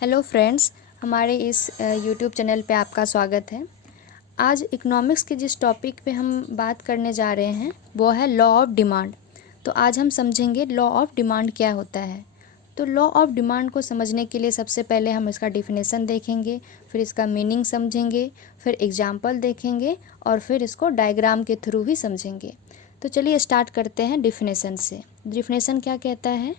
Hello friends, हमारे इस YouTube channel पे आपका स्वागत है। आज इकोनॉमिक्स के जिस टॉपिक पे हम बात करने जा रहे हैं वो है लॉ ऑफ डिमांड। तो आज हम समझेंगे लॉ ऑफ डिमांड क्या होता है। तो लॉ ऑफ डिमांड को समझने के लिए सबसे पहले हम इसका डिफिनेशन देखेंगे, फिर इसका मीनिंग समझेंगे, फिर एग्जाम्पल देखेंगे और फिर इसको डायग्राम के थ्रू ही समझेंगे। तो चलिए स्टार्ट करते हैं डिफिनेशन से। डिफिनेशन क्या कहता है?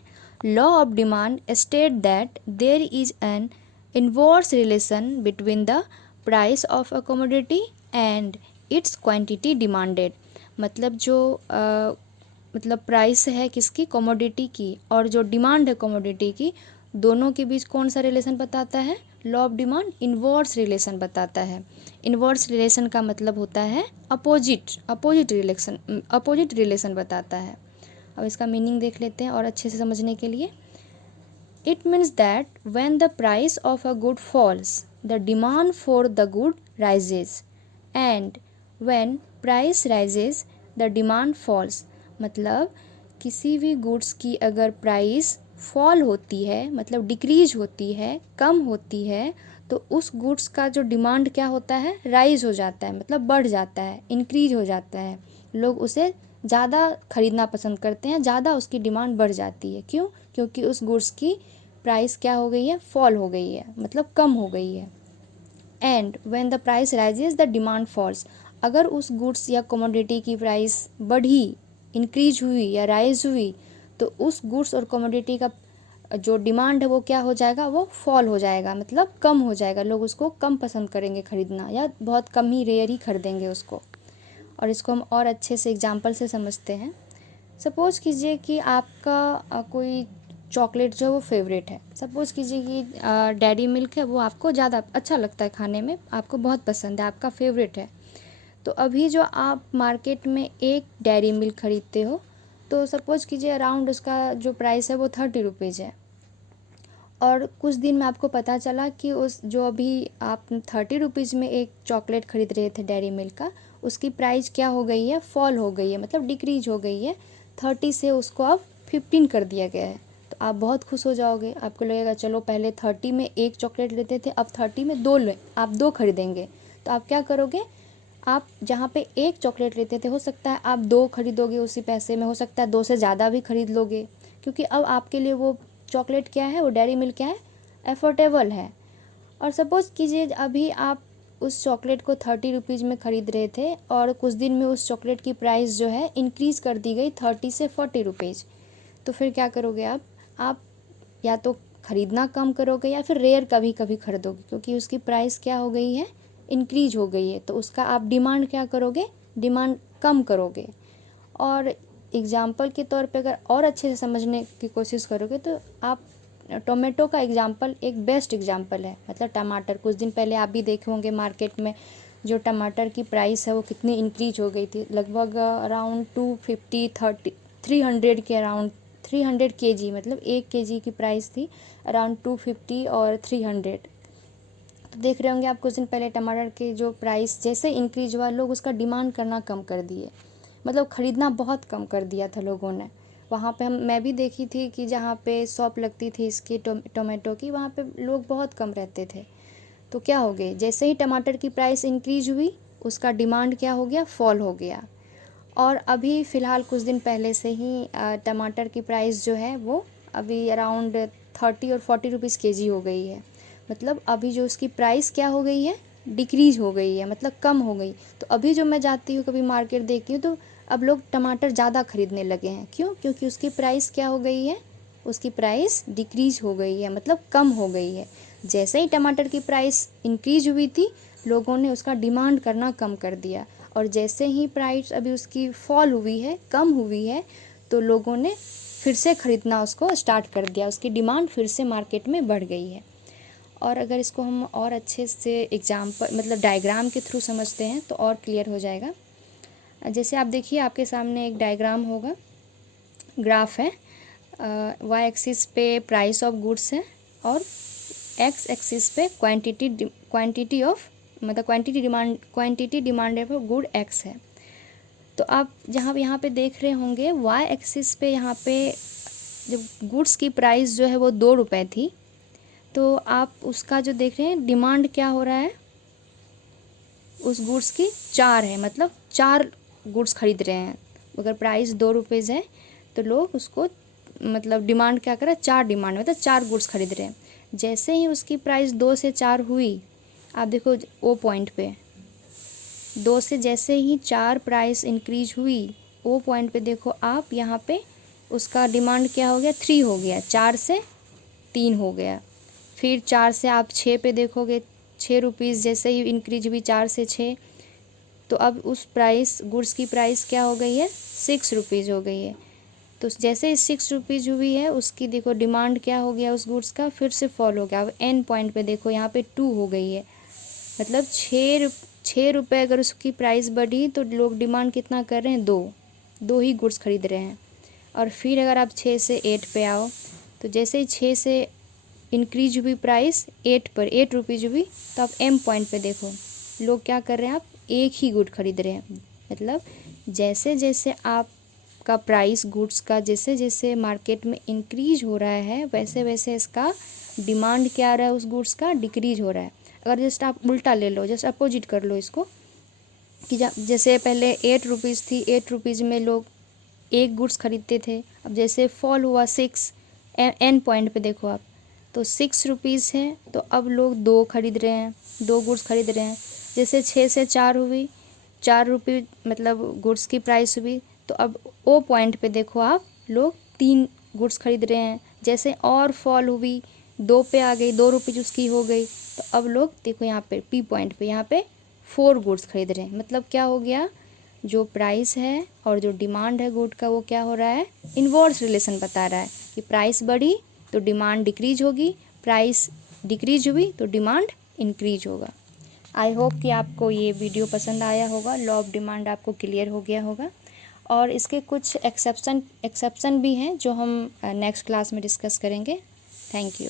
Law of demand state that there is an inverse relation between the price of a commodity and its quantity demanded। मतलब जो मतलब प्राइस है किसकी, कमोडिटी की, और जो डिमांड है कमोडिटी की, दोनों के बीच कौन सा रिलेशन बताता है? Law of demand inverse relation बताता है। इन्वर्स रिलेशन का मतलब होता है अपोजिट रिलेशन बताता है। अब इसका मीनिंग देख लेते हैं और अच्छे से समझने के लिए। It means that when the price of a good falls the demand for the good rises and when price rises the demand falls. मतलब किसी भी गुड्स की अगर प्राइस फॉल होती है, मतलब डिक्रीज होती है, कम होती है, तो उस गुड्स का जो डिमांड क्या होता है? राइज हो जाता है, मतलब बढ़ जाता है, इंक्रीज हो जाता है। लोग उसे ज़्यादा ख़रीदना पसंद करते हैं, ज़्यादा उसकी डिमांड बढ़ जाती है। क्यों? क्योंकि उस गुड्स की प्राइस क्या हो गई है? फॉल हो गई है, मतलब कम हो गई है। And when the price rises the demand falls. अगर उस गुड्स या कमोडिटी की प्राइस बढ़ी, इंक्रीज हुई या राइज हुई, तो उस गुड्स और कमोडिटी का जो डिमांड है वो क्या हो जाएगा? वो फॉल हो जाएगा, मतलब कम हो जाएगा। लोग उसको कम पसंद करेंगे खरीदना, या बहुत कम ही, रेयर ही खरीदेंगे उसको। और इसको हम और अच्छे से एग्जांपल से समझते हैं। सपोज़ कीजिए कि आपका कोई चॉकलेट जो है वो फेवरेट है। सपोज़ कीजिए कि डेयरी मिल्क है, वो आपको ज़्यादा अच्छा लगता है खाने में, आपको बहुत पसंद है, आपका फेवरेट है। तो अभी जो आप मार्केट में एक डेयरी मिल्क ख़रीदते हो, तो सपोज़ कीजिए अराउंड उसका जो प्राइस है वो 30 रुपीज़ है। और कुछ दिन में आपको पता चला कि उस जो अभी आप 30 रुपीज़ में एक चॉकलेट ख़रीद रहे थे डेयरी मिल्क का, उसकी प्राइस क्या हो गई है? फॉल हो गई है, मतलब डिक्रीज हो गई है। 30 से उसको अब 15 कर दिया गया है। तो आप बहुत खुश हो जाओगे, आपको लगेगा चलो पहले 30 में एक चॉकलेट लेते थे, अब 30 में दो ले, आप दो खरीदेंगे। तो आप क्या करोगे? आप जहाँ पे एक चॉकलेट लेते थे, हो सकता है आप दो खरीदोगे उसी पैसे में, हो सकता है दो से ज़्यादा भी खरीद लोगे, क्योंकि अब आपके लिए वो चॉकलेट क्या है? वो डेयरी मिल्क क्या है? एफोर्डेबल है। और सपोज़ कीजिए अभी आप उस चॉकलेट को 30 रुपीज़ में ख़रीद रहे थे और कुछ दिन में उस चॉकलेट की प्राइस जो है इंक्रीज़ कर दी गई 30 से 40 रुपीज़। तो फिर क्या करोगे आप या तो ख़रीदना कम करोगे या फिर रेयर कभी कभी खरीदोगे, क्योंकि उसकी प्राइस क्या हो गई है? इंक्रीज हो गई है। तो उसका आप डिमांड क्या करोगे? डिमांड कम करोगे। और एग्ज़ाम्पल के तौर पे अगर और अच्छे से समझने की कोशिश करोगे तो आप टोमेटो का एग्ज़ाम्पल एक बेस्ट एग्ज़ाम्पल है। मतलब टमाटर, कुछ दिन पहले आप भी देखे होंगे मार्केट में जो टमाटर की प्राइस है वो कितनी इंक्रीज हो गई थी, लगभग अराउंड 250 300 के अराउंड, 300 केजी, मतलब 1 केजी की प्राइस थी अराउंड 250 और 300। तो देख रहे होंगे आप, कुछ दिन पहले टमाटर के जो प्राइस जैसे इंक्रीज हुआ, लोग उसका डिमांड करना कम कर दिए, मतलब ख़रीदना बहुत कम कर दिया था लोगों ने। वहाँ पे मैं भी देखी थी कि जहाँ पे शॉप लगती थी इसकी टोमेटो की, वहाँ पे लोग बहुत कम रहते थे। तो क्या हो गए? जैसे ही टमाटर की प्राइस इंक्रीज हुई, उसका डिमांड क्या हो गया? फॉल हो गया। और अभी फ़िलहाल कुछ दिन पहले से ही टमाटर की प्राइस जो है वो अभी अराउंड 30 और 40 रुपीज़ केजी हो गई है। मतलब अभी जो उसकी प्राइस क्या हो गई है? डिक्रीज हो गई है, मतलब कम हो गई। तो अभी जो मैं जाती हूँ, कभी मार्केट देखती हूँ, तो अब लोग टमाटर ज़्यादा ख़रीदने लगे हैं। क्यों? क्योंकि उसकी प्राइस क्या हो गई है? उसकी प्राइस डिक्रीज हो गई है, मतलब कम हो गई है। जैसे ही टमाटर की प्राइस इंक्रीज हुई थी, लोगों ने उसका डिमांड करना कम कर दिया। और जैसे ही प्राइस अभी उसकी फॉल हुई है, कम हुई है, तो लोगों ने फिर से ख़रीदना उसको स्टार्ट कर दिया, उसकी डिमांड फिर से मार्केट में बढ़ गई है। और अगर इसको हम और अच्छे से एग्जाम्पल, मतलब डायग्राम के थ्रू समझते हैं तो और क्लियर हो जाएगा। जैसे आप देखिए, आपके सामने एक डायग्राम होगा, ग्राफ है। वाई एक्सिस पे प्राइस ऑफ गुड्स है और एक्स एक्सिस पे क्वांटिटी ऑफ, मतलब quantity demanded of good x है। तो आप जहाँ यहाँ पे देख रहे होंगे, वाई एक्सिस पे यहाँ पे जब गुड्स की प्राइस जो है वो 2 रुपये थी, तो आप उसका जो देख रहे हैं डिमांड क्या हो रहा है, उस गुड्स की 4 है, मतलब 4 गुड्स खरीद रहे हैं। अगर प्राइस 2 रुपीज़ है तो लोग उसको मतलब डिमांड क्या कर रहा है, 4 डिमांड, मतलब 4 गुड्स खरीद रहे हैं। जैसे ही उसकी प्राइस 2 से 4 हुई, आप देखो ओ पॉइंट पे 2 से जैसे ही 4 प्राइस इंक्रीज हुई, ओ पॉइंट पे देखो आप यहाँ पे उसका डिमांड क्या हो गया, 3 हो गया, 4 से 3 हो गया। फिर 4 से आप 6 पे देखोगे, 6 रुपीज़ जैसे ही इंक्रीज हुई 4 से 6, तो अब उस प्राइस गुड्स की प्राइस क्या हो गई है, 6 रुपीज़ हो गई है। तो जैसे ही 6 रुपीज़ हुई है, उसकी देखो डिमांड क्या हो गया उस गुड्स का, फिर से फॉल हो गया। अब एन पॉइंट पे देखो यहाँ पे 2 हो गई है, मतलब 6 रुपये अगर उसकी प्राइस बढ़ी तो लोग डिमांड कितना कर रहे हैं, 2 ही गुड्स खरीद रहे हैं। और फिर अगर आप 6 से 8 पे आओ, तो जैसे ही 6 से इंक्रीज हुई प्राइस 8 पर, 8 रुपीज़ हुई, तो आप एम पॉइंट पे देखो लोग क्या कर रहे हैं, आप एक ही गुड खरीद रहे हैं। मतलब जैसे जैसे आपका प्राइस गुड्स का जैसे जैसे मार्केट में इंक्रीज हो रहा है, वैसे वैसे इसका डिमांड क्या आ रहा है, उस गुड्स का डिक्रीज हो रहा है। अगर जस्ट आप उल्टा ले लो, जस्ट अपोजिट कर लो इसको, कि जैसे पहले 8 रुपीज़ थी, 8 रुपीज़ में लोग एक गुड्स खरीदते थे, अब जैसे फॉल हुआ 6, एन पॉइंट पे देखो आप, तो 6 रुपीज़ है, तो अब लोग 2 खरीद रहे हैं, 2 गुड्स खरीद रहे हैं। जैसे 6 से 4 हुई, 4 रुपये मतलब गुड्स की प्राइस हुई, तो अब ओ पॉइंट पे देखो आप लोग 3 गुड्स खरीद रहे हैं। जैसे और फॉल हुई, 2 पे आ गई, 2 रुपीज़ उसकी हो गई, तो अब लोग देखो यहाँ पे पी पॉइंट पे यहाँ पे 4 गुड्स खरीद रहे हैं। मतलब क्या हो गया, जो प्राइस है और जो डिमांड है गुड का, वो क्या हो रहा है, इन्वर्स रिलेशन बता रहा है कि प्राइस बढ़ी तो डिमांड डिक्रीज होगी, प्राइस डिक्रीज हुई तो डिमांड इंक्रीज होगा। आई होप कि आपको ये वीडियो पसंद आया होगा, लॉ ऑफ डिमांड आपको क्लियर हो गया होगा। और इसके कुछ एक्सेप्शन भी हैं जो हम नेक्स्ट क्लास में डिस्कस करेंगे। Thank you.